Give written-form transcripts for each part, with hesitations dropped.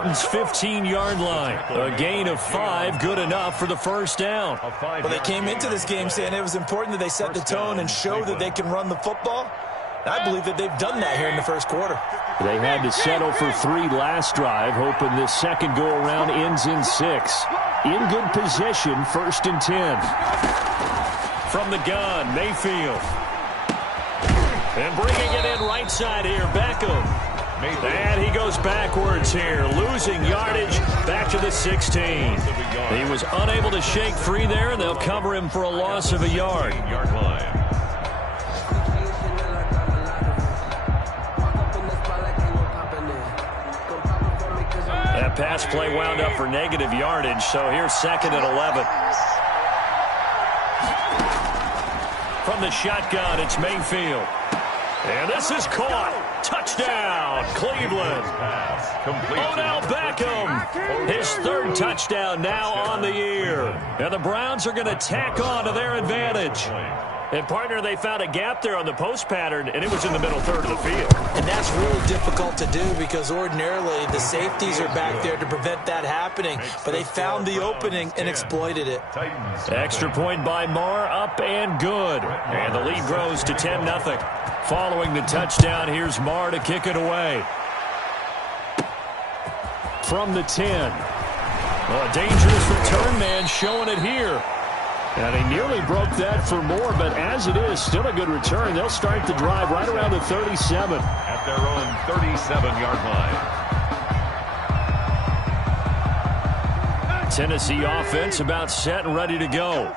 Titans' 15-yard line. A gain of 5, good enough for the first down. Well, they came into this game saying it was important that they set the tone and show that they can run the football. I believe that they've done that here in the first quarter. They had to settle for 3 last drive, hoping this second go-around ends in 6. In good position, 1st and 10. From the gun, Mayfield. And bringing it in right side here, Beckham. And he goes backwards here, losing yardage back to the 16. He was unable to shake free there, and they'll cover him for a loss of a yard. That pass play wound up for negative yardage, so here's 2nd and 11. From the shotgun, it's Mayfield. And this is caught. Touchdown, Cleveland. Odell Beckham, his 3rd touchdown now on the year. And the Browns are going to tack on to their advantage. And, partner, they found a gap there on the post pattern, and it was in the middle third of the field. And that's really difficult to do because ordinarily the safeties are back there to prevent that happening. But they found the opening and exploited it. Extra point by Marr, up and good. And the lead grows to 10-0. Following the touchdown, here's Marr to kick it away. From the 10. A dangerous return man showing it here. And he nearly broke that for more, but as it is, still a good return. They'll start the drive right around the 37. At their own 37-yard line. Tennessee offense about set and ready to go.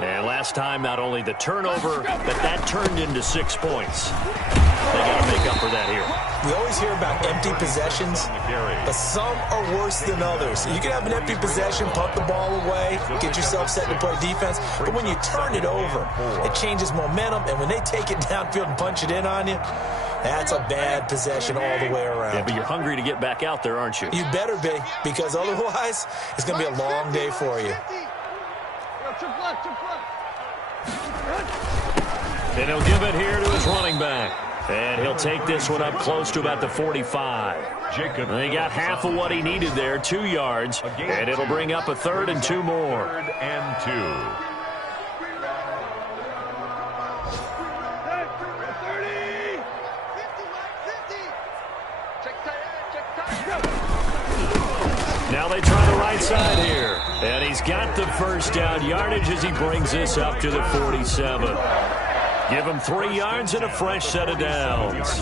And last time, not only the turnover, but that turned into 6 points. They got to make up for that here. We always hear about empty possessions, but some are worse than others. You can have an empty possession, punt the ball away, get yourself set to play defense, but when you turn it over, it changes momentum, and when they take it downfield and punch it in on you, that's a bad possession all the way around. Yeah, but you're hungry to get back out there, aren't you? You better be, because otherwise, it's going to be a long day for you. And he'll give it here to his running back. And he'll take this one up close to about the 45. And he got half of what he needed there, 2 yards. And it'll bring up a 3rd and 2 more. 3rd and 2. Now they try the right side here. And he's got the first down yardage as he brings this up to the 47. Give him 3 yards and a fresh set of downs.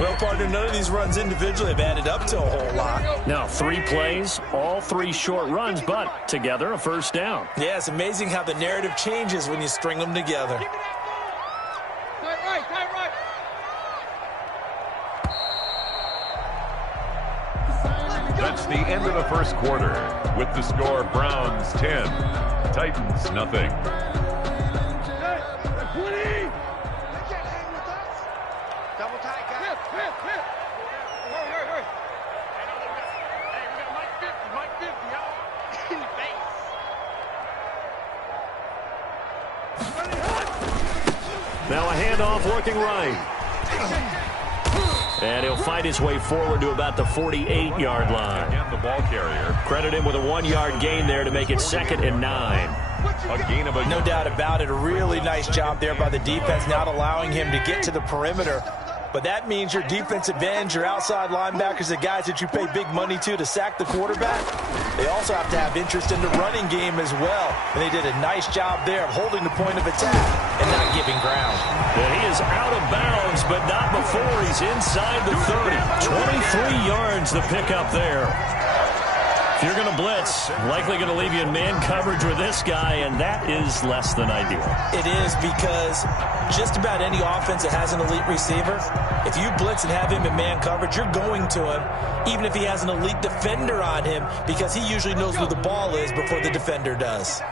Well, partner, none of these runs individually have added up to a whole lot. Now, 3 plays, all 3 short runs, but together a first down. Yeah, it's amazing how the narrative changes when you string them together. That's the end of the first quarter. With the score, Browns 10, Titans nothing. Now a handoff working right. And he'll fight his way forward to about the 48-yard line. Again, the ball carrier. Credit him with a 1-yard gain there to make it 2nd and 9. A gain of No doubt about it. A really nice job there by the defense, not allowing him to get to the perimeter. But that means your defensive ends, your outside linebackers, the guys that you pay big money to sack the quarterback, they also have to have interest in the running game as well. And they did a nice job there of holding the point of attack and not giving ground. And he is out of bounds, but not before he's inside the 30. 23 yards the pickup there. If you're going to blitz, likely going to leave you in man coverage with this guy, and that is less than ideal. It is, because just about any offense that has an elite receiver, if you blitz and have him in man coverage, you're going to him, even if he has an elite defender on him, because he usually knows where the ball is before the defender does.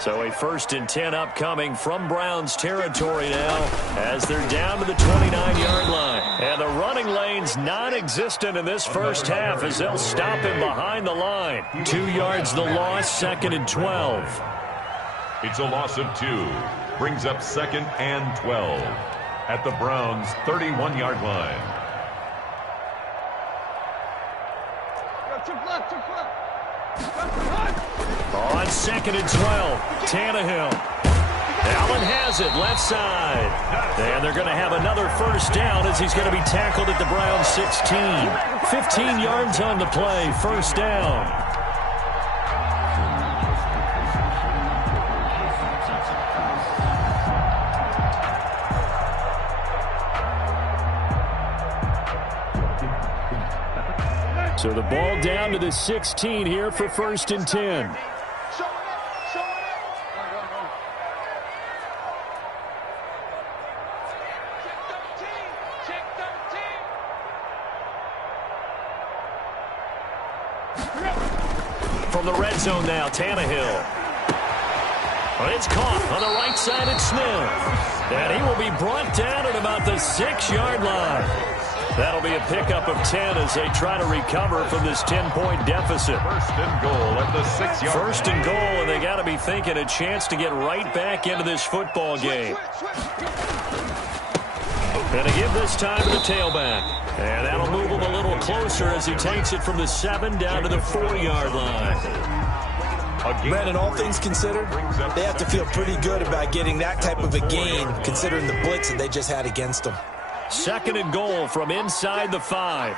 So a 1st and 10 upcoming from Browns territory now as they're down to the 29-yard line. And the running lane's non-existent in this first half as they'll stop him behind the line. 2 yards the loss, 2nd and 12. It's a loss of 2. Brings up 2nd and 12 at the Browns' 31-yard line. On 2nd and 12, Tannehill. Allen has it, left side. And they're going to have another first down as he's going to be tackled at the Browns 16. 15 yards on the play, first down. So the ball down to the 16 here for 1st and 10. From the red zone now, Tannehill. But it's caught on the right side at Smith. And he will be brought down at about the 6-yard line. That'll be a pickup of 10 as they try to recover from this 10-point deficit. 1st and goal at the 6-yard line. 1st and goal, and they got to be thinking a chance to get right back into this football game. And to give this time to the tailback. And that'll move him a little closer as he takes it from the 7 down to the 4-yard line. Brandon, all things considered, they have to feel pretty good about getting that type of a gain considering the blitz that they just had against them. 2nd and goal from inside the 5.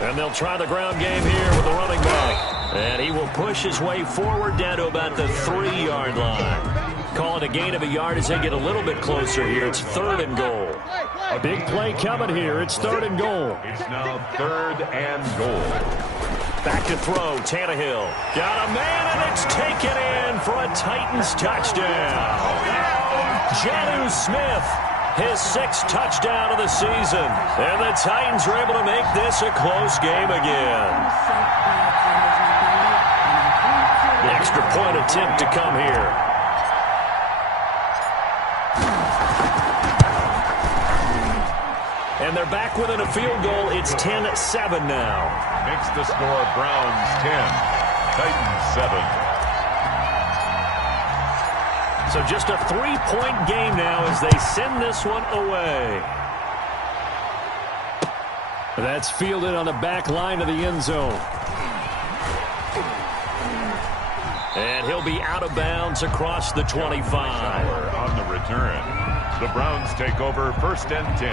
And they'll try the ground game here with the running back. And he will push his way forward down to about the 3-yard line. Call it a gain of a yard as they get a little bit closer here. It's 3rd and goal. A big play coming here. It's 3rd and goal. It's now 3rd and goal. Back to throw, Tannehill. Got a man, and it's taken in for a Titans touchdown. Jonnu Smith, his 6th touchdown of the season. And the Titans are able to make this a close game again. Extra point attempt to come here. And they're back within a field goal. It's 10-7 now. Makes the score Browns 10, Titans 7. So just a 3-point game now as they send this one away. That's fielded on the back line of the end zone. And he'll be out of bounds across the 25. On the return, the Browns take over 1st and 10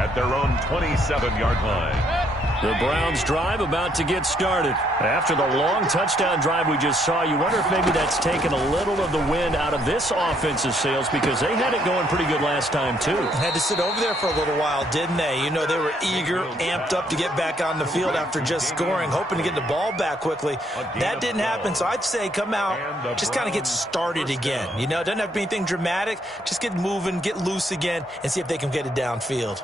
at their own 27-yard line. The Browns drive about to get started. After the long touchdown drive we just saw, you wonder if maybe that's taken a little of the wind out of this offensive sails because they had it going pretty good last time too. Had to sit over there for a little while, didn't they? You know, they were eager, amped up to get back on the field after just scoring, hoping to get the ball back quickly. That didn't happen, so I'd say come out, just kind of get started again. You know, it doesn't have to be anything dramatic. Just get moving, get loose again, and see if they can get it downfield.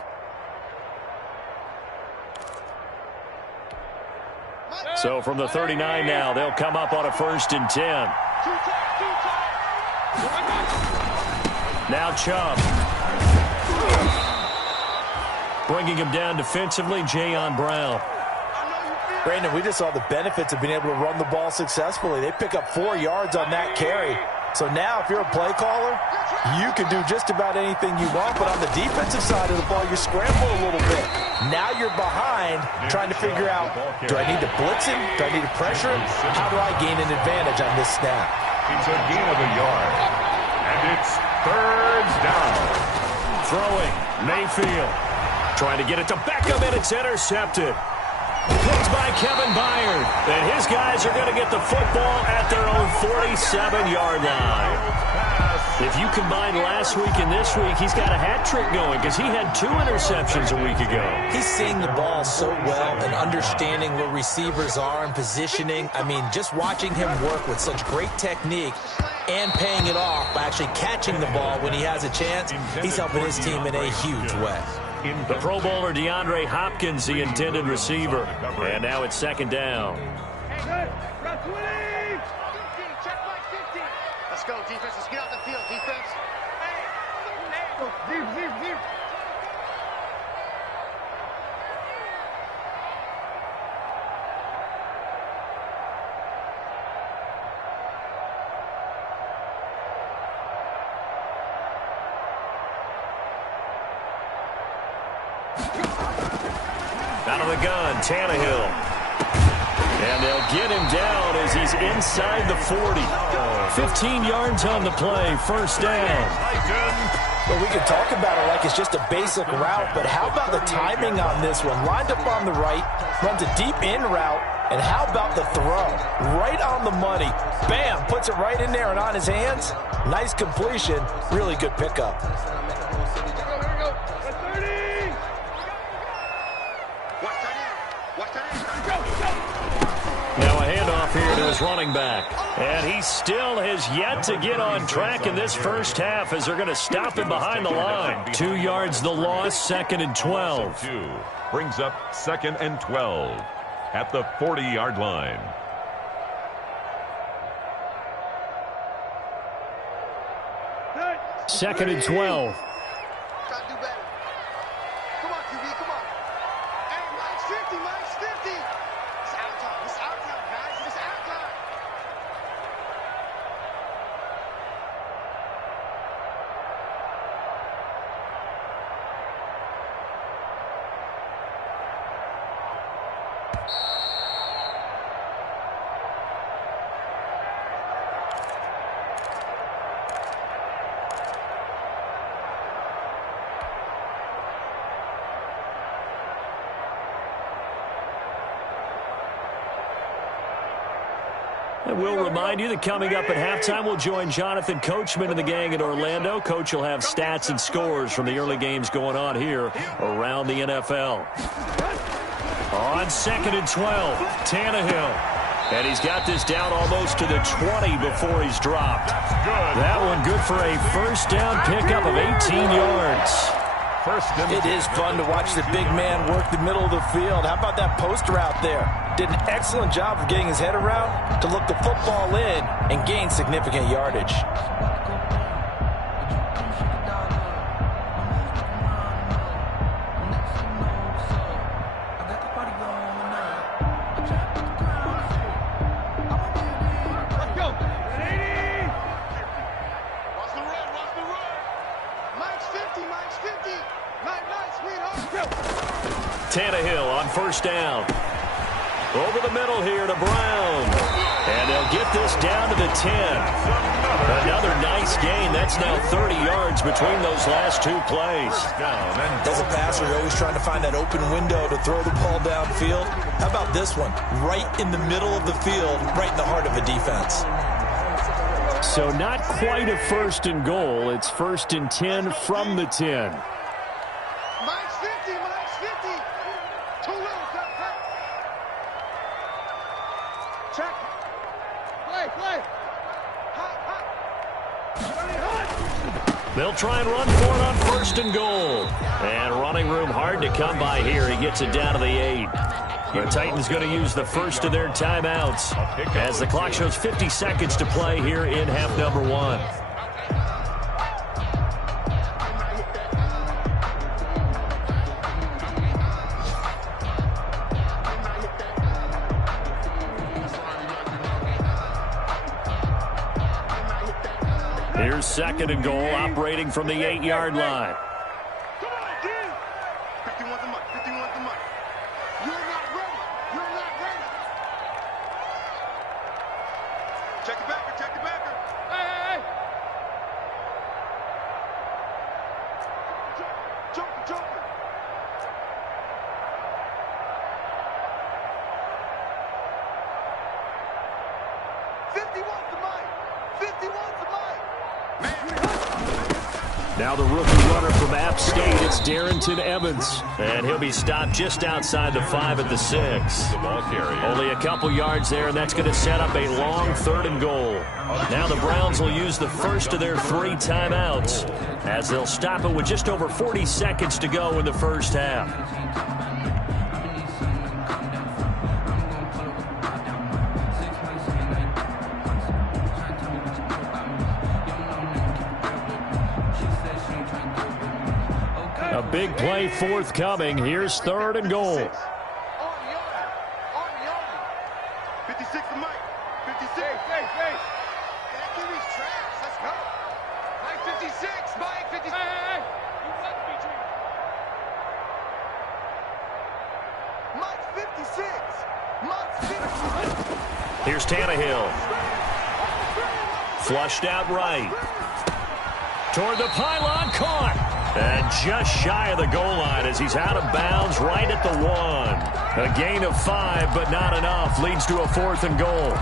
So from the 39 now, they'll come up on a 1st and 10. Now Chubb. Bringing him down defensively, Jayon Brown. Brandon, we just saw the benefits of being able to run the ball successfully. They pick up 4 yards on that carry. So now if you're a play caller, you can do just about anything you want, but on the defensive side of the ball, you scramble a little bit. Now you're behind trying to figure out, do I need to blitz him? Do I need to pressure him? How do I gain an advantage on this snap? It's a gain of a yard, and it's 3rd down. Throwing, Mayfield. Trying to get it to Beckham, and it's intercepted. Picked by Kevin Byard. And his guys are going to get the football at their own 47-yard line. If you combine last week and this week, he's got a hat trick going because he had 2 interceptions a week ago. He's seeing the ball so well and understanding where receivers are and positioning. I mean, just watching him work with such great technique and paying it off by actually catching the ball when he has a chance, he's helping his team in a huge way. The Pro Bowler DeAndre Hopkins, the intended receiver. And now it's 2nd down. Let's go, defense. Let's get out the field, defense. Out of the gun, Tannehill. And they'll get him down as he's inside the 40. 15 yards on the play, first down. Well, we can talk about it like it's just a basic route, but how about the timing on this one? Lined up on the right, runs a deep in route, and how about the throw? Right on the money. Bam, puts it right in there and on his hands. Nice completion, really good pickup. Now a handoff here to his running back. And he still has yet to get on track in this first half as they're going to stop him behind the line. 2 yards the loss, 2nd and 12. Brings up 2nd and 12 at the 40-yard line. Second and 12. Try to do better. Come on, QB, come on. Hey, Mike's 50, Mike's 50. It's our time. It's our time, guys. It's our time. And we'll remind you that coming up at halftime, we'll join Jonathan Coachman and the gang in Orlando. Coach will have stats and scores from the early games going on here around the NFL. On 2nd and 12, Tannehill. And he's got this down almost to the 20 before he's dropped. That one good for a first down pickup of 18 yards. It is fun to watch the big man work the middle of the field. How about that post route there? Did an excellent job of getting his head around to look the football in and gain significant yardage. Tannehill on first down. Over the middle here to Brown. And they'll get this down to the 10. Another nice gain. That's now 30 yards between those last two plays. As a passer, you're always trying to find that open window to throw the ball downfield. How about this one? Right in the middle of the field, right in the heart of a defense. So not quite a first and goal. It's 1st and 10 from the 10. Mike's 50, Mike's 50. Too low, check. Play. Hot. They'll try and run for it on 1st and goal. And running room hard to come by here. He gets it down to the 8. The Titans going to use the first of their timeouts as the clock shows 50 seconds to play here in half number 1. Here's 2nd and goal, operating from the 8-yard line. Come on, D. 51 the mic. You're not ready. Check the backer. Hey. Joker. 51's the mic. Now the rookie runner from App State, it's DeeJayy10's. And he'll be stopped just outside the 5 at the 6. Only a couple yards there, and that's going to set up a long 3rd and goal. Now the Browns will use the first of their 3 timeouts as they'll stop it with just over 40 seconds to go in the first half. A big play forthcoming. Here's 3rd and goal. On the army. 56 the mic. 56. Hey. That QB's trash. Let's go. Mike 56. Mike 56. Hey. You must be Here's Tannehill. Flushed out right. Toward the pylon, caught. And just shy of the goal line as he's out of bounds right at the 1. A gain of 5, but not enough. Leads to a 4th and goal.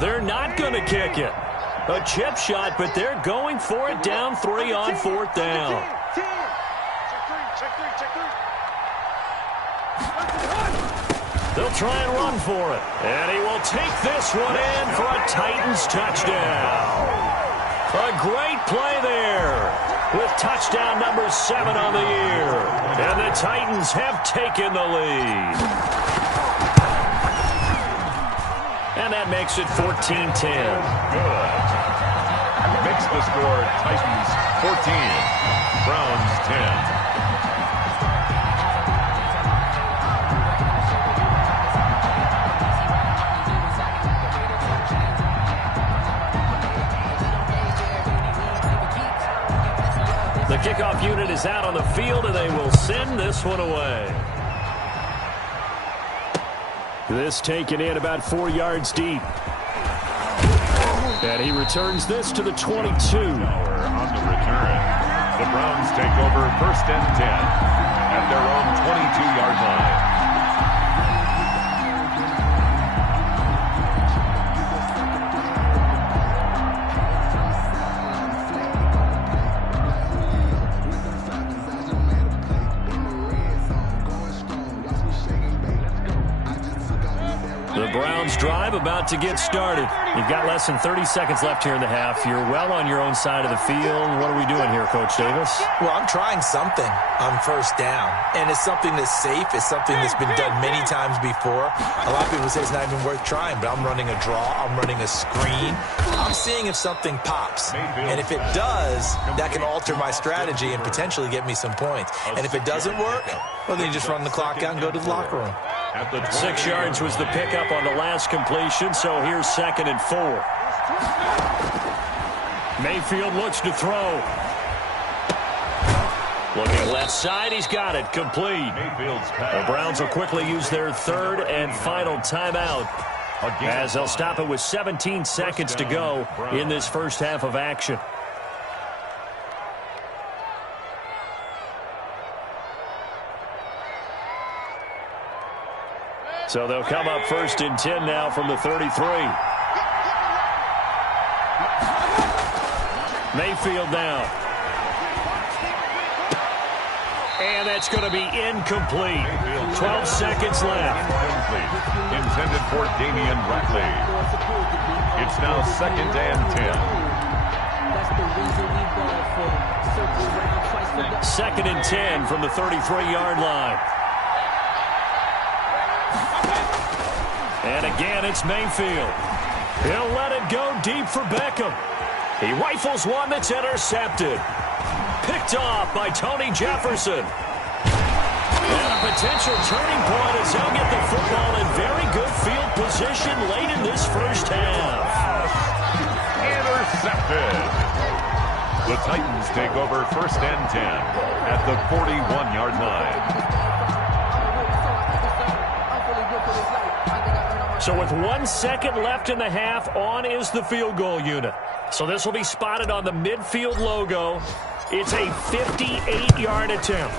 They're not going to kick it. A chip shot, but they're going for it down 3 on 4th down. They'll try and run for it. And he will take this one in for a Titans touchdown. A great play there with touchdown number 7 on the year. And the Titans have taken the lead. And that makes it 14-10. Good. Makes the score Titans 14, Browns 10. The kickoff unit is out on the field, and they will send this one away. This taken in about 4 yards deep. And he returns this to the 22. On the return, the Browns take over 1st and 10 at their own 22-yard line. Browns drive about to get started. You've got less than 30 seconds left here in the half. You're well on your own side of the field. What are we doing here, Coach Davis? Well, I'm trying something on 1st down, and it's something that's safe. It's something that's been done many times before. A lot of people say it's not even worth trying, but I'm running a draw. I'm running a screen. I'm seeing if something pops, and if it does, that can alter my strategy and potentially get me some points. And if it doesn't work, well, then you just run the clock out and go to the locker room. 6 yards was the pickup on the last completion, so here's 2nd and 4. Mayfield looks to throw. Looking left side, he's got it, complete. The Browns will quickly use their 3rd and final timeout as they'll stop it with 17 seconds to go in this first half of action. So they'll come up 1st and 10 now from the 33. Mayfield now. And that's going to be incomplete. 12 seconds left. Intended for Damian Ratley. It's now 2nd and 10. 2nd and 10 from the 33-yard line. And again, it's Mayfield. He'll let it go deep for Beckham. He rifles one that's intercepted. Picked off by Tony Jefferson. And a potential turning point as they'll get the football in very good field position late in this first half. Intercepted. The Titans take over 1st and 10 at the 41-yard line. So with 1 second left in the half, on is the field goal unit. So this will be spotted on the midfield logo. It's a 58-yard attempt.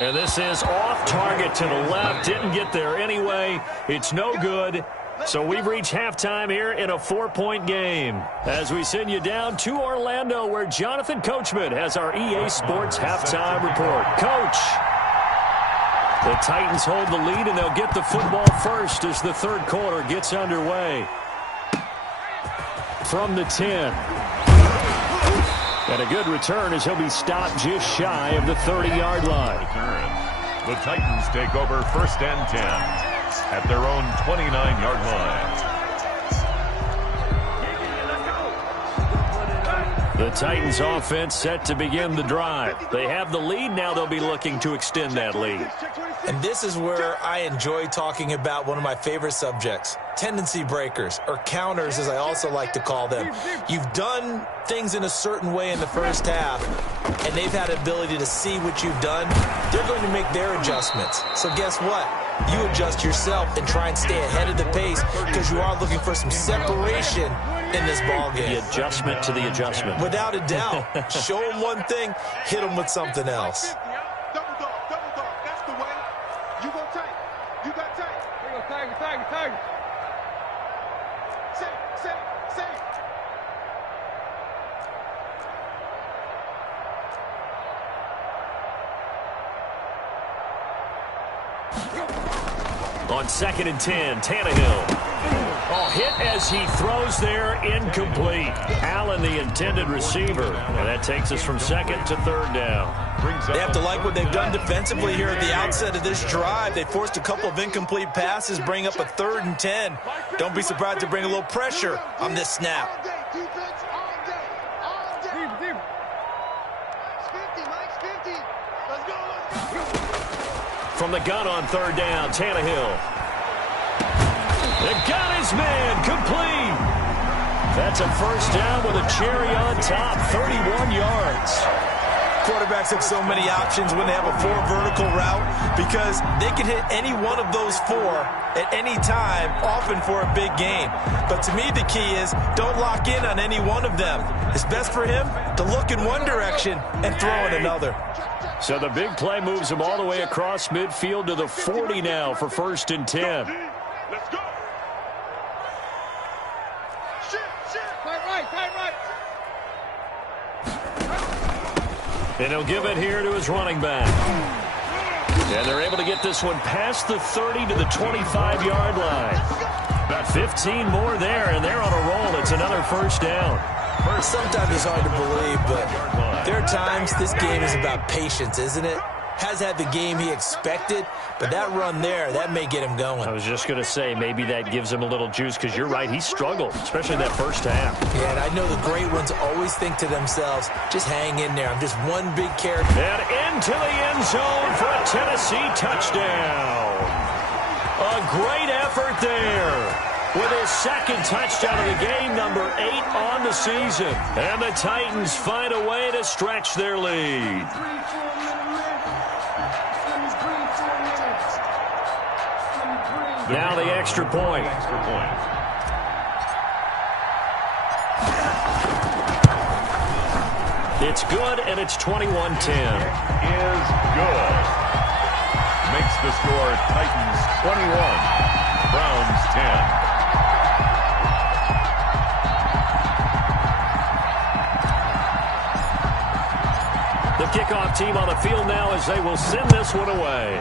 And this is off target to the left. Didn't get there anyway. It's no good. So we've reached halftime here in a 4-point game as we send you down to Orlando where Jonathan Coachman has our EA Sports halftime report. Coach. The Titans hold the lead, and they'll get the football first as the 3rd quarter gets underway. From the 10. And a good return as he'll be stopped just shy of the 30-yard line. The Titans take over 1st and 10 at their own 29-yard line. The Titans offense set to begin the drive. They have the lead. Now they'll be looking to extend that lead. And this is where I enjoy talking about one of my favorite subjects, tendency breakers, or counters as I also like to call them. You've done things in a certain way in the first half, and they've had the ability to see what you've done. They're going to make their adjustments. So guess what? You adjust yourself and try and stay ahead of the pace because you are looking for some separation in this ball game. The adjustment to the adjustment. Without a doubt. Show them one thing, hit them with something else. Double dog, that's the way. You go tight. You got tight. We go tight. Safe. On 2nd and 10, Tannehill. Oh, hit as he throws there, incomplete. Allen, the intended receiver. And that takes us from 2nd to 3rd down. They have to like what they've done defensively here at the outset of this drive. They forced a couple of incomplete passes, bring up a 3rd and 10. Don't be surprised to bring a little pressure on this snap. All day, defense, all day. Deep. Mike's 50. Let's go. From the gun on 3rd down, Tannehill. They got his man, complete. That's a 1st down with a cherry on top, 31 yards. Quarterbacks have so many options when they have a 4 vertical route because they can hit any one of those 4 at any time, often for a big gain. But to me, the key is don't lock in on any one of them. It's best for him to look in one direction and throw in another. So the big play moves him all the way across midfield to the 40 now for 1st and 10. Let's go. Right. And he'll give it here to his running back. And they're able to get this one past the 30 to the 25-yard line. About 15 more there, and they're on a roll. It's another 1st down. Sometimes it's hard to believe, but there are times this game is about patience, isn't it? Has had the game he expected, but that run there, that may get him going. I was just going to say, maybe that gives him a little juice, because you're right, he struggled, especially that 1st half. Yeah, and I know the great ones always think to themselves, just hang in there. I'm just one big character. And into the end zone for a Tennessee touchdown. A great effort there. With his 2nd touchdown of the game, number 8 on the season. And the Titans find a way to stretch their lead. Now the extra point. It's good, and it's 21-10. Is good. Makes the score Titans 21, Browns 10. The kickoff team on the field now as they will send this one away.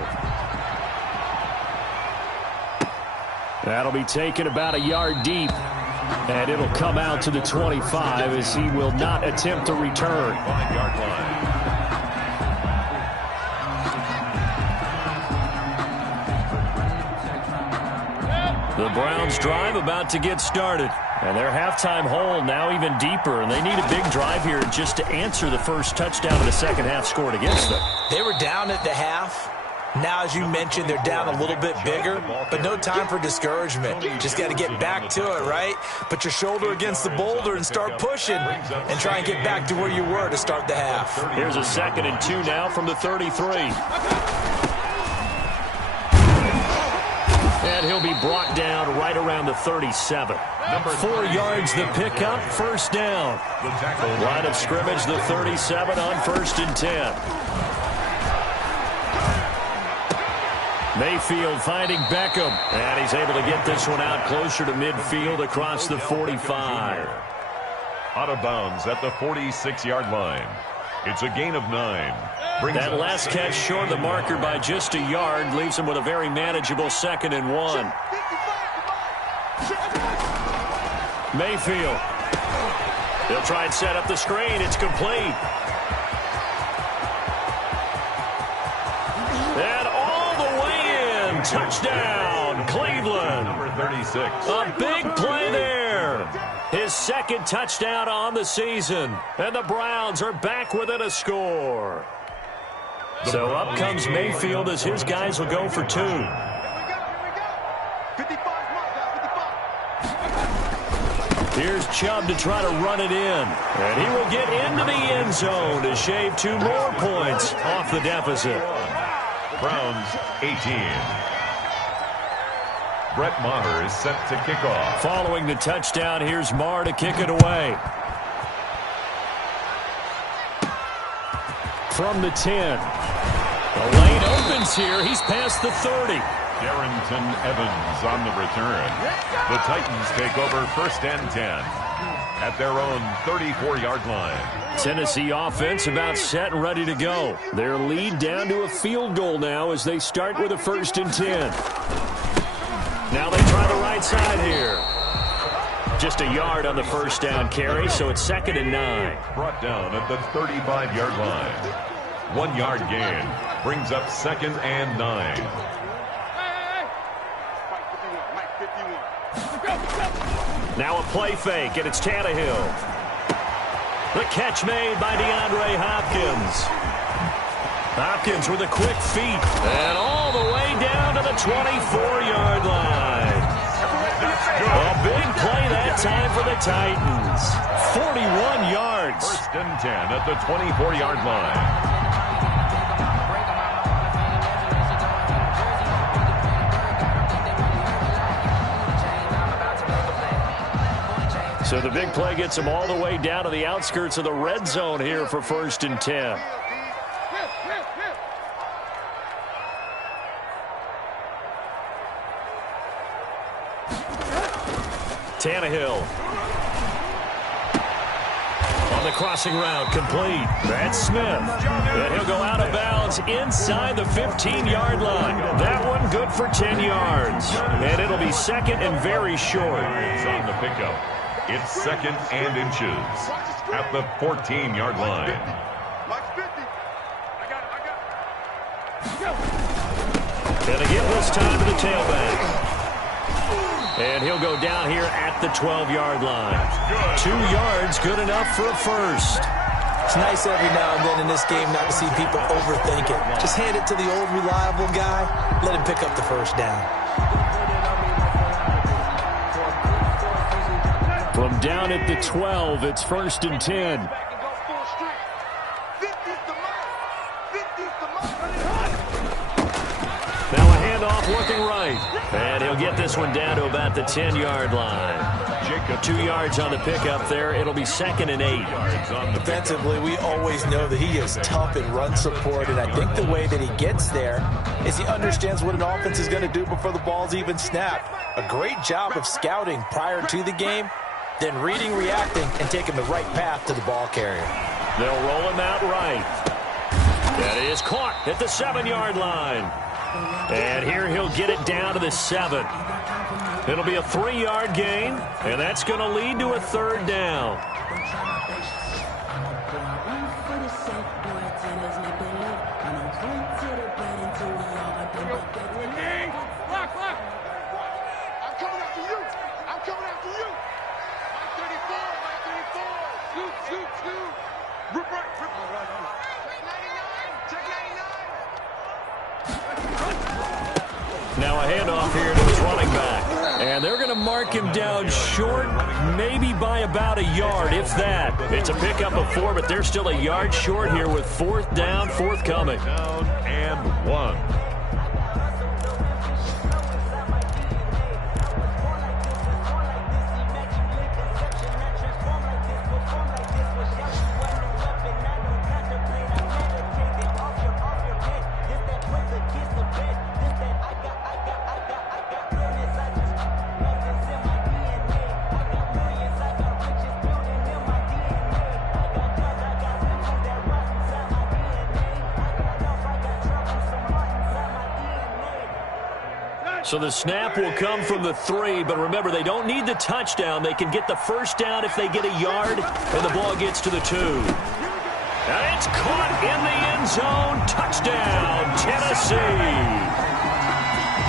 That'll be taken about a yard deep, and it'll come out to the 25 as he will not attempt to return. 5-yard line. The Browns drive about to get started. And their halftime hole now even deeper, and they need a big drive here just to answer the first touchdown of the second half scored against them. They were down at the half. Now, as you mentioned, they're down a little bit bigger, but no time for discouragement. Just got to get back to it, right? Put your shoulder against the boulder and start pushing and try and get back to where you were to start the half. Here's a 2nd and 2 now from the 33. And he'll be brought down right around the 37. 4 yards the pickup, 1st down. Line of scrimmage, the 37 on 1st and 10. Mayfield finding Beckham. And he's able to get this one out closer to midfield across the 45. Out of bounds at the 46-yard line. It's a gain of 9. That last catch short of the marker by just a yard leaves him with a very manageable 2nd and 1. Mayfield. They'll try and set up the screen. It's complete. And and touchdown, Cleveland. Number 36. A big play there. His second touchdown on the season. And the Browns are back within a score. So up comes Mayfield as his guys will go for 2. Here we go. 55 mark, guys. 55. Here's Chubb to try to run it in. And he will get into the end zone to shave 2 more points off the deficit. Browns 18. Brett Maher is set to kick off. Following the touchdown, here's Maher to kick it away. From the 10. The lane opens here. He's past the 30. Darrington Evans on the return. The Titans take over 1st and 10 at their own 34-yard line. Tennessee offense about set and ready to go. Their lead down to a field goal now as they start with a 1st and 10. Now they try the right side here. Just a yard on the first down carry, so it's 2nd and 9. Brought down at the 35-yard line. 1 yard gain brings up 2nd and 9. Now a play fake, and it's Tannehill. The catch made by DeAndre Hopkins. Hopkins with a quick feet, and all the way down to the 24-yard line. A big play that time for the Titans. 41 yards. 1st and 10 at the 24-yard line. So the big play gets them all the way down to the outskirts of the red zone here for 1st and 10. Tannehill. On the crossing route, complete. That's Smith. And he'll go out of bounds inside the 15-yard line. That one good for 10 yards. And it'll be 2nd and very short. It's on the pickup. It's 2nd and inches at the 14-yard line. Gonna give this time to the tailback. And he'll go down here at the 12-yard line. 2 yards, good enough for a first. It's nice every now and then in this game not to see people overthink it. Just hand it to the old reliable guy. Let him pick up the first down. From down at the 12, it's 1st and 10. Now a handoff looking right. And he'll get this one down to about the 10-yard line. 2 yards on the pickup there. It'll be 2nd and 8. Defensively, we always know that he is tough in run support, and I think the way that he gets there is he understands what an offense is going to do before the ball's even snapped. A great job of scouting prior to the game, then reading, reacting, and taking the right path to the ball carrier. They'll roll him out right. That is caught at the 7-yard line. And here he'll get it down to the 7. It'll be a 3-yard gain, and that's going to lead to a 3rd down. Now a handoff here to his running back. And they're going to mark him down short, maybe by about a yard, if that. It's a pickup of 4, but they're still a yard short here with 4th down forthcoming. Down and 1. So the snap will come from the 3, but remember, they don't need the touchdown. They can get the first down if they get a yard, and the ball gets to the 2. And it's caught in the end zone. Touchdown, Tennessee.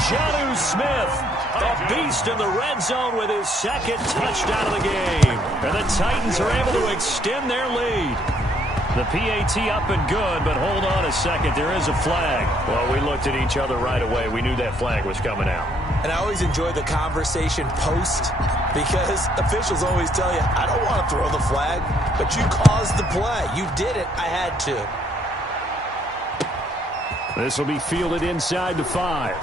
Jonnu Smith, a beast in the red zone with his second touchdown of the game. And the Titans are able to extend their lead. The PAT up and good, but hold on a second. There is a flag. Well, we looked at each other right away. We knew that flag was coming out. And I always enjoy the conversation post because officials always tell you, I don't want to throw the flag, but you caused the play. You did it. I had to. This will be fielded inside the 5.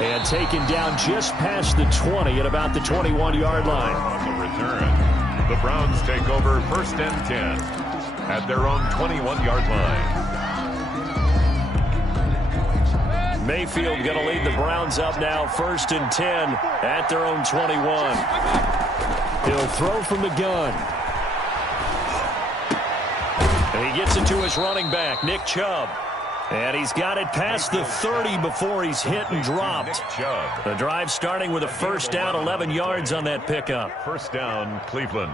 And taken down just past the 20 at about the 21-yard line. On the return, the Browns take over 1st and 10 at their own 21-yard line. Mayfield going to lead the Browns up now 1st and 10 at their own 21. He'll throw from the gun. And he gets it to his running back, Nick Chubb. And he's got it past the 30 before he's hit and dropped. The drive starting with a first down, 11 yards on that pickup. First down, Cleveland.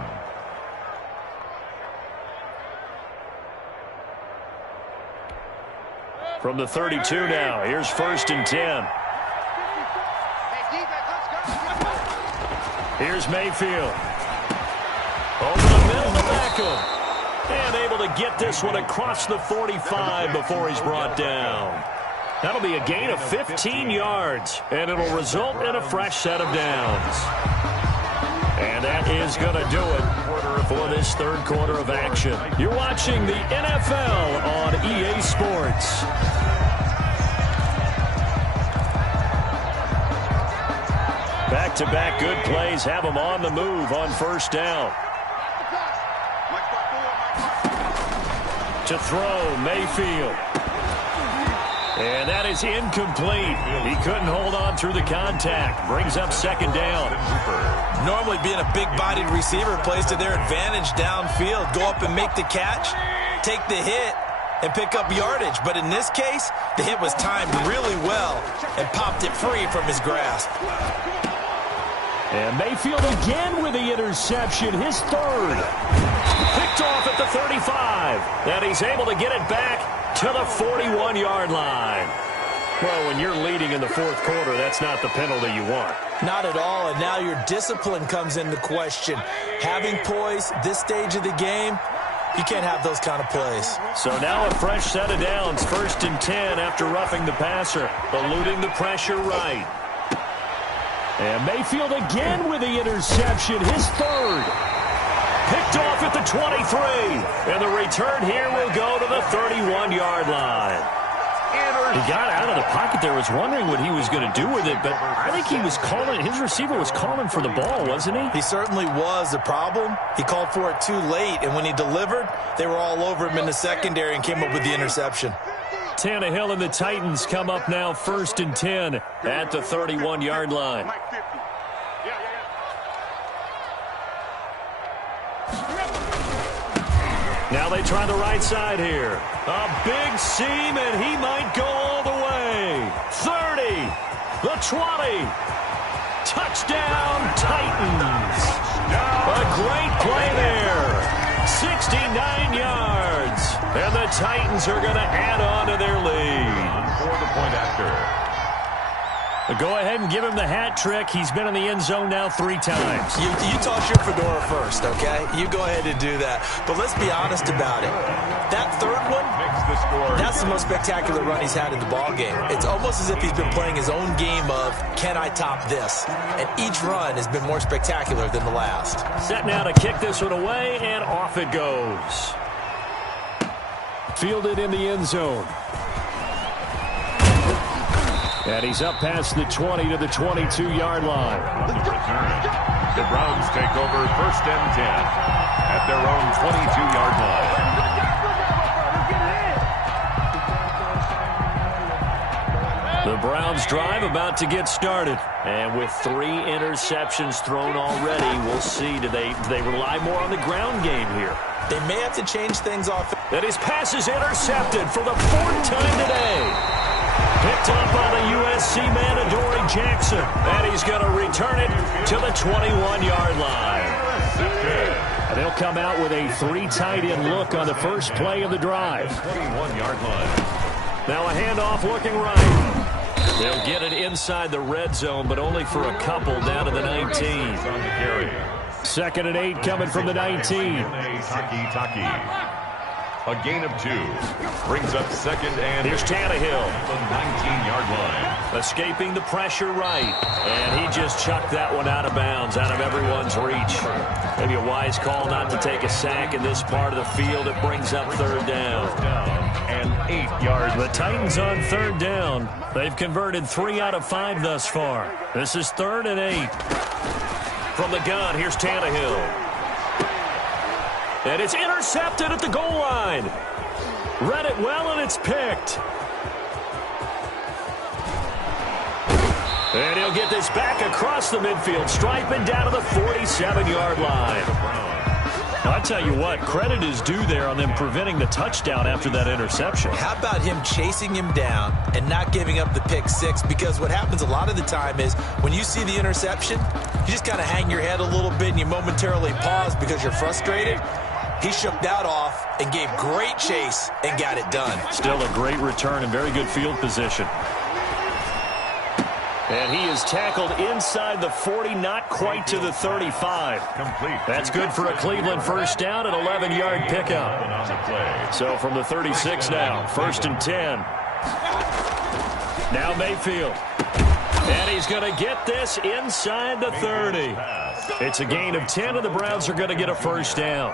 From the 32 now, here's 1st and 10. Here's Mayfield. Over the middle to Beckham. And able to get this one across the 45 before he's brought down. That'll be a gain of 15 yards, and it'll result in a fresh set of downs. And that is going to do it for this third quarter of action. You're watching the NFL on EA Sports. Back-to-back good plays have them on the move on first down. To throw, Mayfield. And that is incomplete. He couldn't hold on through the contact. Brings up second down. Normally being a big-bodied receiver plays to their advantage downfield. Go up and make the catch, take the hit, and pick up yardage. But in this case, the hit was timed really well and popped it free from his grasp. And Mayfield again with the interception, his third. Picked off at the 35. And he's able to get it back to the 41-yard line. Well, when you're leading in the fourth quarter, that's not the penalty you want. Not at all, and now your discipline comes into question. Having poise this stage of the game, you can't have those kind of plays. So now a fresh set of downs, 1st and 10 after roughing the passer, eluding the pressure right. And Mayfield again with the interception, his third. Picked off at the 23. And the return here will go to the 31-yard line. He got out of the pocket there, was wondering what he was going to do with it, but I think he was calling, his receiver was calling for the ball, wasn't he? He certainly was. The problem, he called for it too late, and when he delivered, they were all over him in the secondary and came up with the interception. Tannehill and the Titans come up now 1st and 10 at the 31-yard line. Now they try the right side here. A big seam, and he might go all the way. 30, the 20. Touchdown, Titans. A great play there. 69 yards. And the Titans are going to add on to their lead. For the point after. Go ahead and give him the hat trick. He's been in the end zone now 3 times. You toss your fedora first, okay? You go ahead and do that. But let's be honest about it. That third one, that's the most spectacular run he's had in the ballgame. It's almost as if he's been playing his own game of, can I top this? And each run has been more spectacular than the last. Set now to kick this one away, and off it goes. Fielded in the end zone. And he's up past the 20 to the 22-yard line. On the return, the Browns take over 1st and 10 at their own 22-yard line. The Browns drive about to get started. And with 3 interceptions thrown already, we'll see. Do they rely more on the ground game here? They may have to change things off. And his pass is intercepted for the 4th time today. Picked up by the USC man, Adoree Jackson. And he's going to return it to the 21-yard line. And they'll come out with a 3 tight end look on the first play of the drive. 21-yard line. Now a handoff looking right. They'll get it inside the red zone, but only for a couple down to the 19. On the carry. 2nd and 8 coming from the 19. A gain of 2. Brings up 2nd and... Here's Tannehill. The 19-yard line. Escaping the pressure right. And he just chucked that one out of bounds, out of everyone's reach. Maybe a wise call not to take a sack in this part of the field. It brings up 3rd down. And 8 yards. The Titans on 3rd down. They've converted 3 out of 5 thus far. This is 3rd and 8. From the gun, here's Tannehill. And it's intercepted at the goal line. Read it well, and it's picked. And he'll get this back across the midfield stripe and down to the 47-yard line. I tell you what, credit is due there on them preventing the touchdown after that interception. How about him chasing him down and not giving up the pick 6? Because what happens a lot of the time is when you see the interception, you just kind of hang your head a little bit and you momentarily pause because you're frustrated. He shook that off and gave great chase and got it done. Still a great return and very good field position. And he is tackled inside the 40, not quite to the 35. Complete. That's good for a Cleveland 1st down, an 11-yard pickup. So from the 36 now, 1st and 10. Now Mayfield. And he's going to get this inside the 30. It's a gain of 10, and the Browns are going to get a 1st down.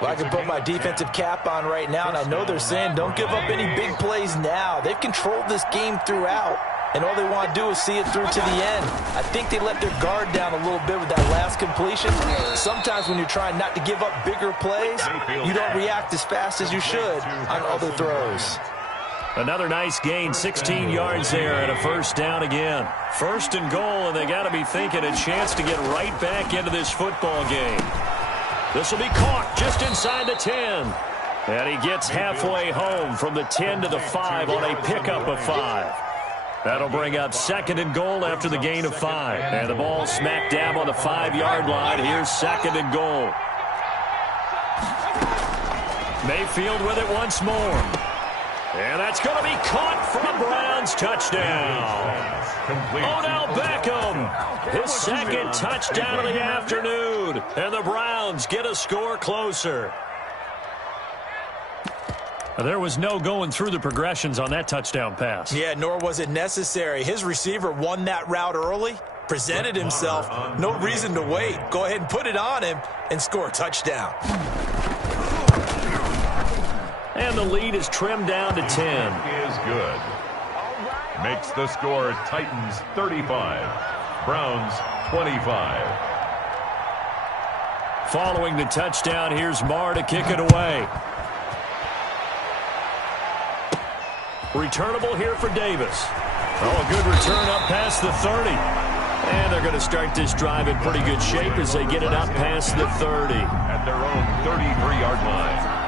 Well, I can put my defensive cap on right now, and I know they're saying don't give up any big plays now. They've controlled this game throughout, and all they want to do is see it through to the end. I think they let their guard down a little bit with that last completion. Sometimes when you're trying not to give up bigger plays, you don't react as fast as you should on other throws. Another nice gain, 16 yards there, and a 1st down again. 1st and goal, and they got to be thinking a chance to get right back into this football game. This will be caught just inside the 10. And he gets halfway home from the 10 to the 5 on a pickup of 5. That'll bring up 2nd and goal after the gain of 5. And the ball smack dab on the 5-yard line. Here's 2nd and goal. Mayfield with it once more. And that's going to be caught for a Browns touchdown. Odell Beckham, his 2nd touchdown of the afternoon. And the Browns get a score closer. There was no going through the progressions on that touchdown pass. Yeah, nor was it necessary. His receiver won that route early, presented himself. No reason to wait. Go ahead and put it on him and score a touchdown. And the lead is trimmed down to 10. Is good. Makes the score Titans 35, Browns 25. Following the touchdown, here's Marr to kick it away. Returnable here for Davis. Oh, a good return up past the 30. And they're going to start this drive in pretty good shape as they get it up past the 30. At their own 33-yard line.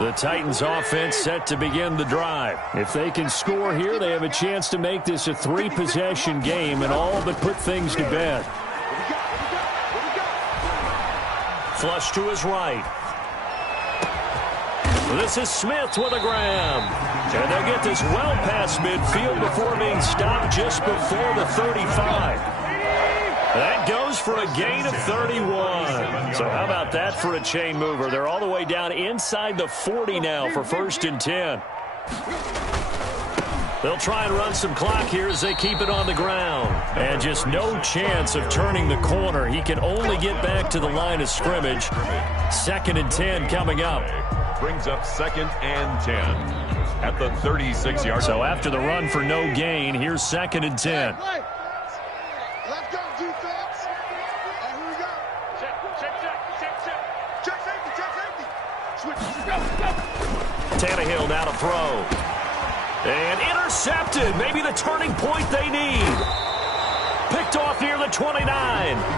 The Titans offense set to begin the drive. If they can score here, they have a chance to make this a 3-possession game and all but put things to bed. Flush to his right. This is Smith with a grab. And they'll get this well past midfield before being stopped just before the 35. That goes for a gain of 31. So how about that for a chain mover? They're all the way down inside the 40 now for 1st and 10. They'll try and run some clock here as they keep it on the ground. And just no chance of turning the corner. He can only get back to the line of scrimmage. 2nd and 10 coming up. Brings up 2nd and 10 at the 36-yard. So after the run for no gain, here's 2nd and 10. Let's go, defense. Here we go. Check safety. Switch. Tannehill now to throw. And intercepted. Maybe the turning point they need. Picked off near the 29.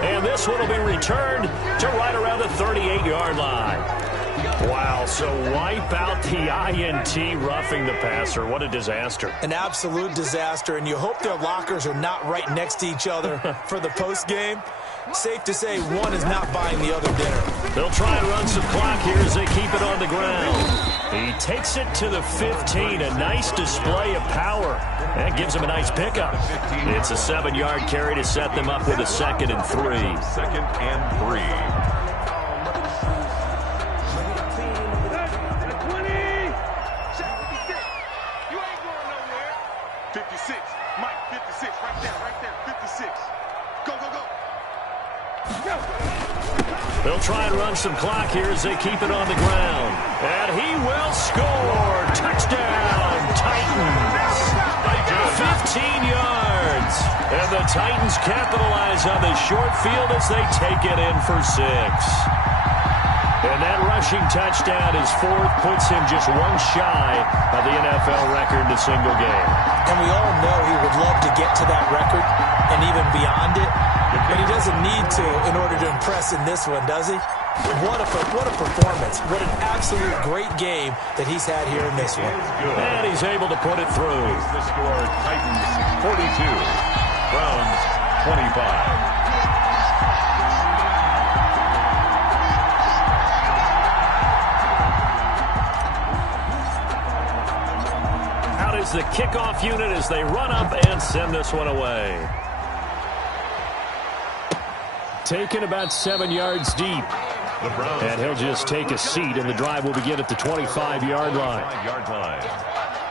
And this one will be returned to right around the 38-yard line. Wow, so wipe out the INT roughing the passer. What a disaster. An absolute disaster, and you hope their lockers are not right next to each other for the postgame. Safe to say one is not buying the other dinner. They'll try and run some clock here as they keep it on the ground. He takes it to the 15. A nice display of power. That gives him a nice pickup. It's a 7-yard carry to set them up with a 2nd and 3. 2nd and 3. 56. Mike, 56. Right there. 56. Go, go, go. They'll try and run some clock here as they keep it on the ground. And he will score. Touchdown, Titans. 15 yards. And the Titans capitalize on the short field as they take it in for 6. And that rushing touchdown, his 4th, puts him just one shy of the NFL record in a single game. And we all know he would love to get to that record and even beyond it. But he doesn't need to in order to impress in this one, does he? What a performance. What an absolute great game that he's had here in this one. And he's able to put it through. The score, Titans 42, Browns 25. Is the kickoff unit as they run up and send this one away. Taken about 7 yards deep. And he'll just take a seat, and the drive will begin at the 25-yard line.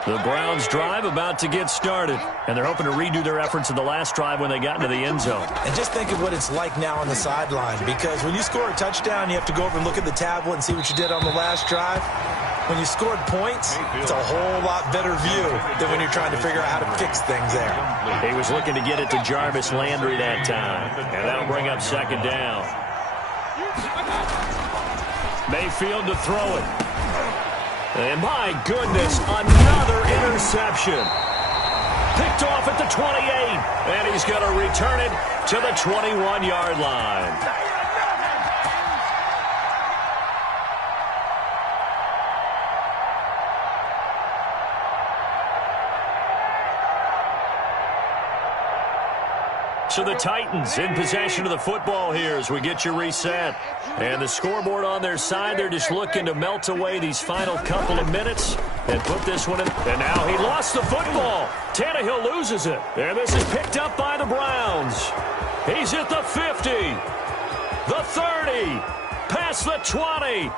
The Browns drive about to get started, and they're hoping to redo their efforts in the last drive when they got into the end zone. And just think of what it's like now on the sideline, because when you score a touchdown, you have to go over and look at the tablet and see what you did on the last drive. When you scored points, it's a whole lot better view than when you're trying to figure out how to fix things there. He was looking to get it to Jarvis Landry that time, and that'll bring up 2nd down. Mayfield to throw it. And my goodness, another interception. Picked off at the 28, and he's going to return it to the 21-yard line. So the Titans in possession of the football here as we get you reset. And the scoreboard on their side, they're just looking to melt away these final couple of minutes and put this one in. And now he lost the football. Tannehill loses it. And this is picked up by the Browns. He's at the 50, the 30, past the 20.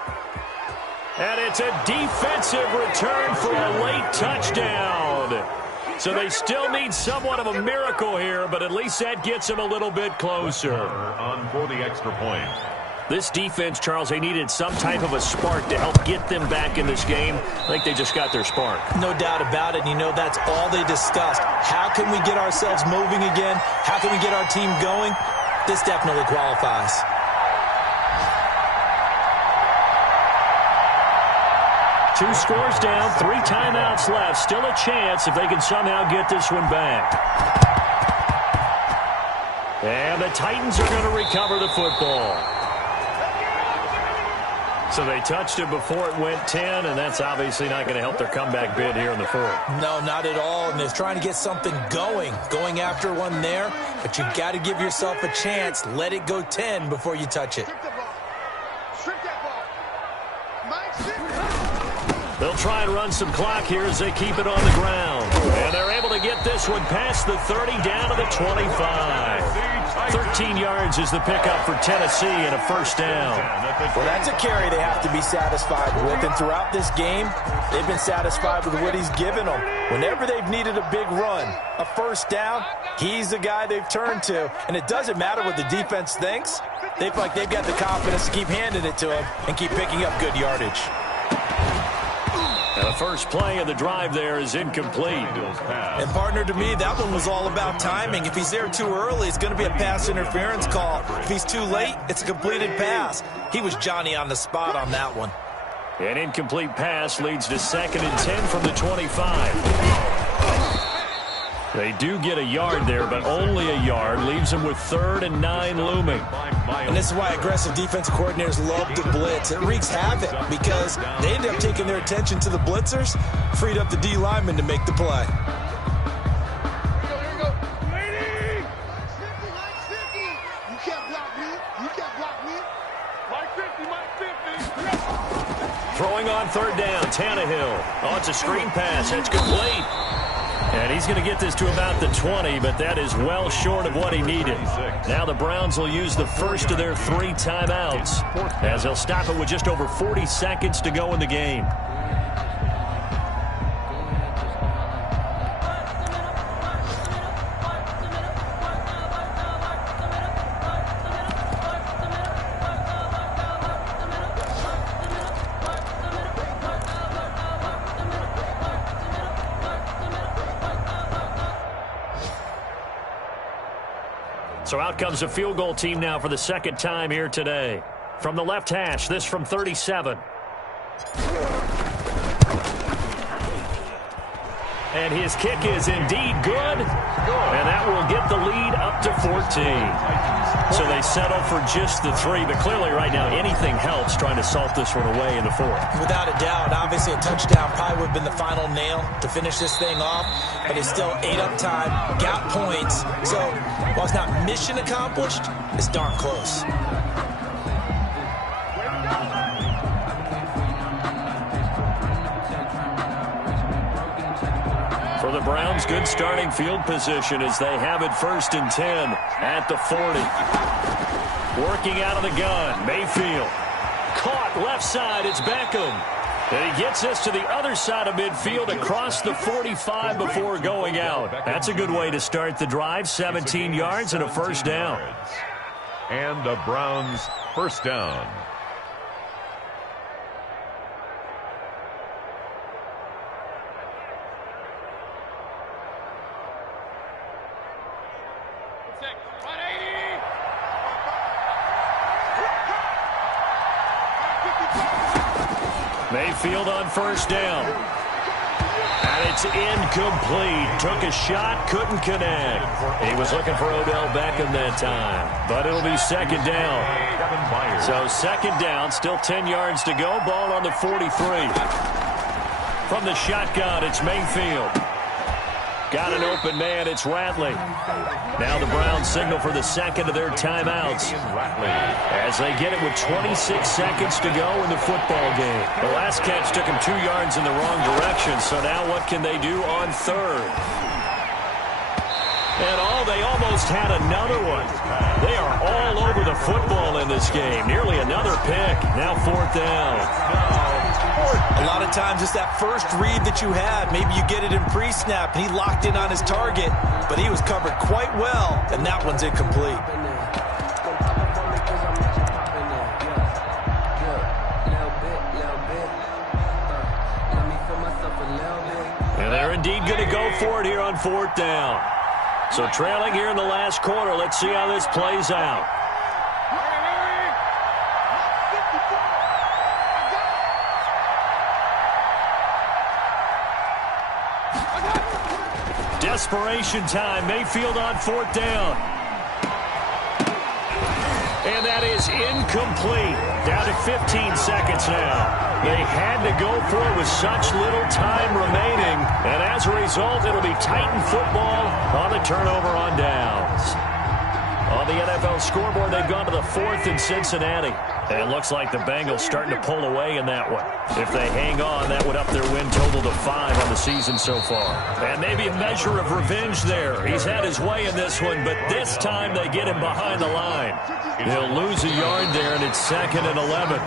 And it's a defensive return for a late touchdown. So they still need somewhat of a miracle here, but at least that gets them a little bit closer. On for the extra point. This defense, Charles, they needed some type of a spark to help get them back in this game. I think they just got their spark. No doubt about it. And you know, that's all they discussed. How can we get ourselves moving again? How can we get our team going? This definitely qualifies. Two scores down, 3 timeouts left. Still a chance if they can somehow get this one back. And the Titans are going to recover the football. So they touched it before it went 10, and that's obviously not going to help their comeback bid here in the 4th. No, not at all. And they're trying to get something going after one there. But you've got to give yourself a chance. Let it go 10 before you touch it. Strip that ball. Mike, They'll try and run some clock here as they keep it on the ground. And they're able to get this one past the 30 down to the 25. 13 yards is the pickup for Tennessee and a 1st down. Well, that's a carry they have to be satisfied with. And throughout this game, they've been satisfied with what he's given them. Whenever they've needed a big run, a 1st down, he's the guy they've turned to. And it doesn't matter what the defense thinks. They feel like they've got the confidence to keep handing it to him and keep picking up good yardage. And the first play of the drive there is incomplete. And, partner, to me, that one was all about timing. If he's there too early, it's going to be a pass interference call. If he's too late, it's a completed pass. He was Johnny on the spot on that one. An incomplete pass leads to 2nd and 10 from the 25. They do get a yard there, but only a yard. Leaves them with 3rd and 9 looming. And this is why aggressive defensive coordinators love to blitz. It wreaks havoc because they end up taking their attention to the blitzers, freed up the D lineman to make the play. Here we go. Lady! Mike 50. You can't block me. You can't block me. Mike 50, Mike 50. Throwing on third down, Tannehill. Oh, it's a screen pass. That's complete. And he's going to get this to about the 20, but that is well short of what he needed. Now the Browns will use the first of their 3 timeouts as they'll stop it with just over 40 seconds to go in the game. So out comes a field goal team now for the second time here today. From the left hash, this from 37. And his kick is indeed good. And that will get the lead up to 14. So they settle for just the 3. But clearly right now anything helps trying to salt this one away in the 4th. Without a doubt, obviously a touchdown probably would have been the final nail to finish this thing off. But it's still 8 up time, got points. So while it's not mission accomplished, it's darn close. For the Browns, good starting field position as they have it 1st and 10 at the 40. Working out of the gun, Mayfield. Caught left side, it's Beckham. And he gets us to the other side of midfield across the 45 before going out. That's a good way to start the drive, 17 yards and a first down. And the Browns first down. Mayfield on first down. And it's incomplete. Took a shot, couldn't connect. He was looking for Odell Beckham that time. But it'll be second down. So second down, still 10 yards to go. Ball on the 43. From the shotgun, it's Mayfield. Got an open man, it's Ratley. Now the Browns signal for the second of their timeouts as they get it with 26 seconds to go in the football game. The last catch took him 2 yards in the wrong direction, so now what can they do on third? And they almost had another one. They are all over the football in this game. Nearly another pick. Now 4th down. A lot of times it's that first read that you have. Maybe you get it in pre-snap, and he locked in on his target, but he was covered quite well, and that one's incomplete. And they're indeed going to go for it here on 4th down. So trailing here in the last quarter. Let's see how this plays out. Desperation time. Mayfield on 4th down. And that is incomplete. Down to 15 seconds now. They had to go for it with such little time remaining. And as a result, it'll be Titan football on the turnover on downs. On the NFL scoreboard, they've gone to the 4th in Cincinnati. And it looks like the Bengals starting to pull away in that one. If they hang on, that would up their win total to 5 on the season so far. And maybe a measure of revenge there. He's had his way in this one, but this time they get him behind the line. They'll lose a yard there, and it's 2nd and 11.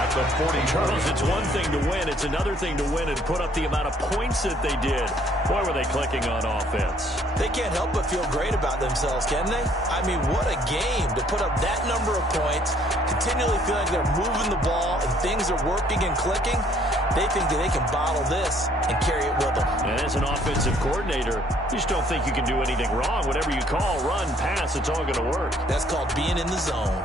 At the 40. Charles, it's one thing to win. It's another thing to win and put up the amount of points that they did. Boy, were they clicking on offense. They can't help but feel great about themselves, can they? I mean, what a game to put up that number of points, continually feel like they're moving the ball and things are working and clicking. They think that they can bottle this and carry it with them. And as an offensive coordinator, you just don't think you can do anything wrong. Whatever you call, run, pass, it's all going to work. That's called being in the zone.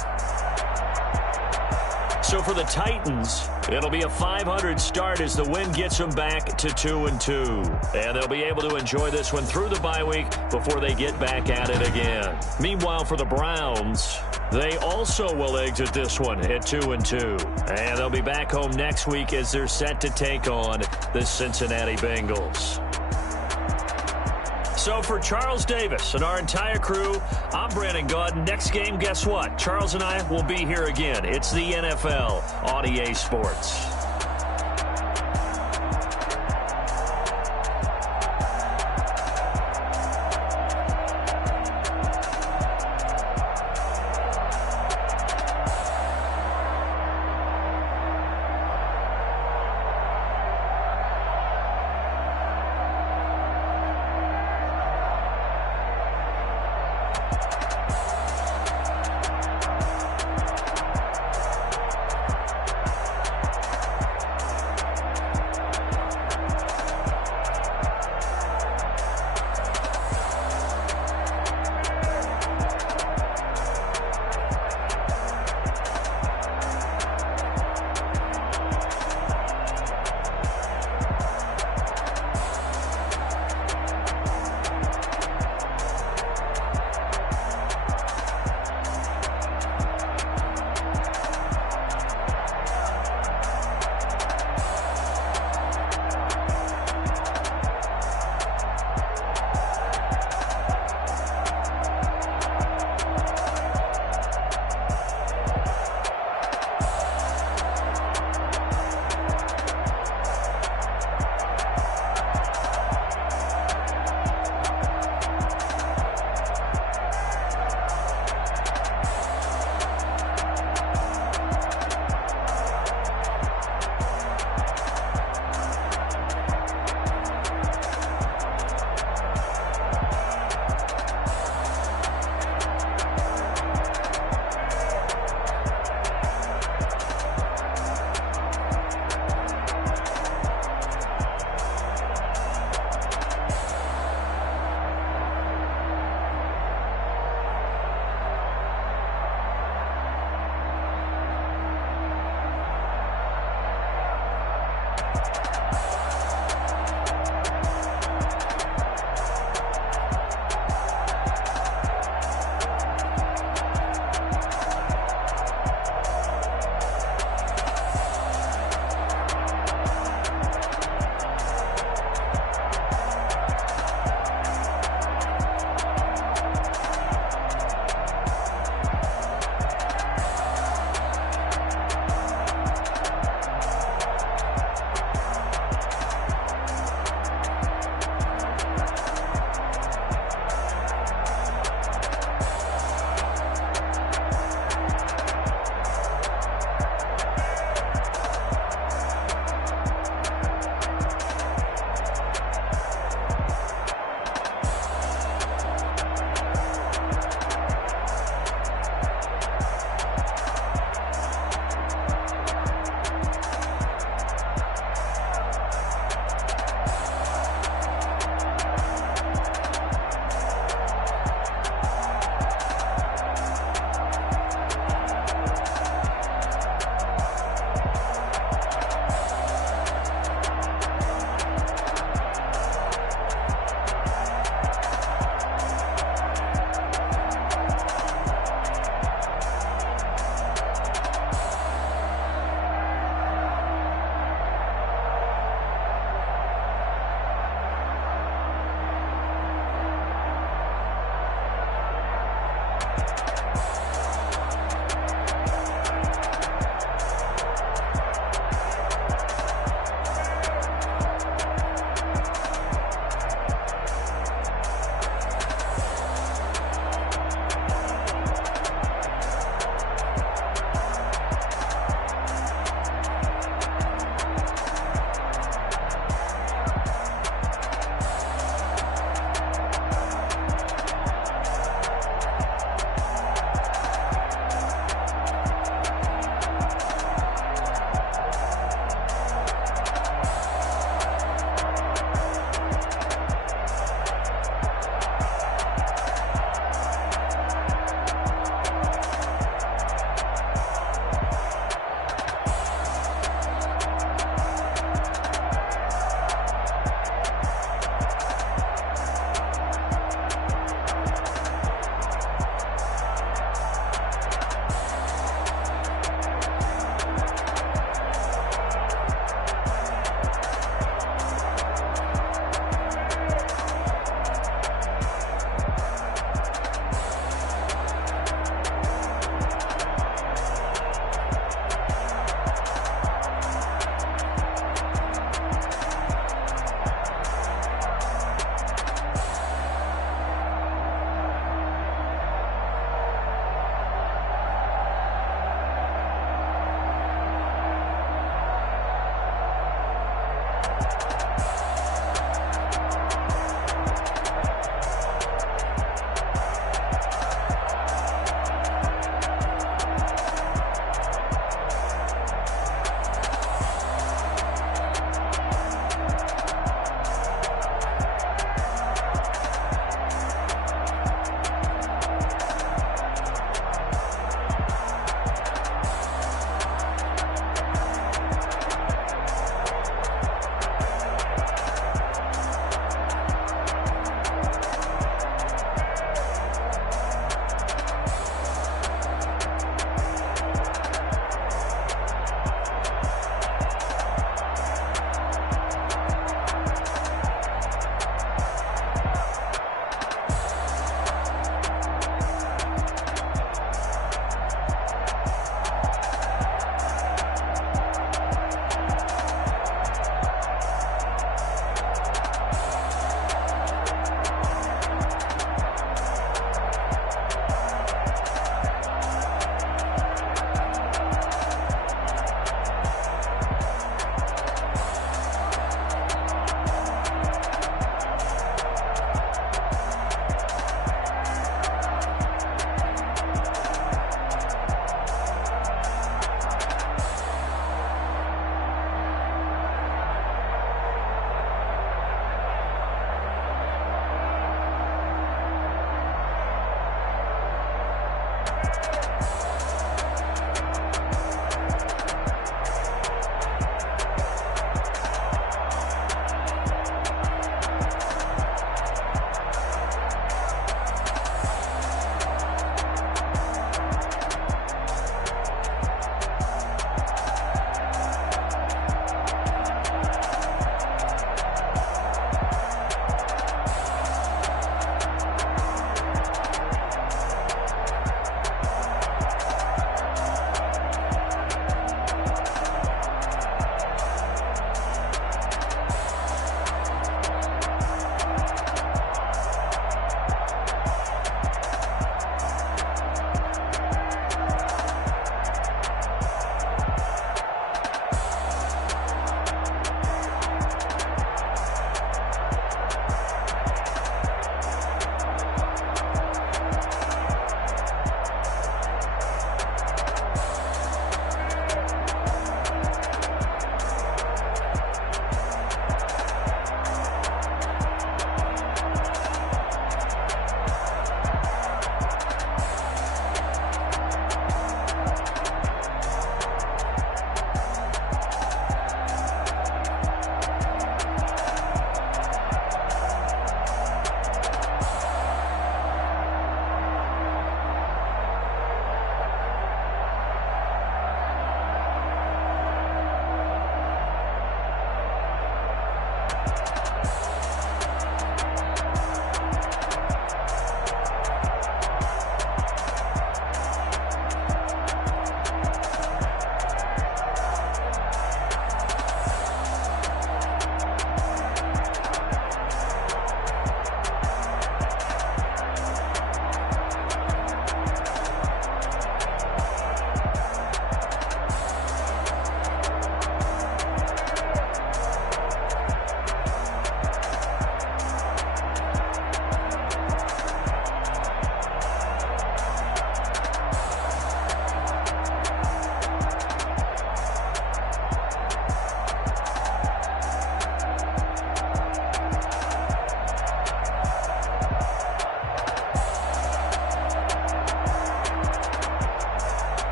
So for the Titans, it'll be a 500 start as the win gets them back to 2-2. And they'll be able to enjoy this one through the bye week before they get back at it again. Meanwhile, for the Browns, they also will exit this one at 2-2. And they'll be back home next week as they're set to take on the Cincinnati Bengals. So for Charles Davis and our entire crew, I'm Brandon Gaudin. Next game, guess what? Charles and I will be here again. It's the NFL on EA Sports.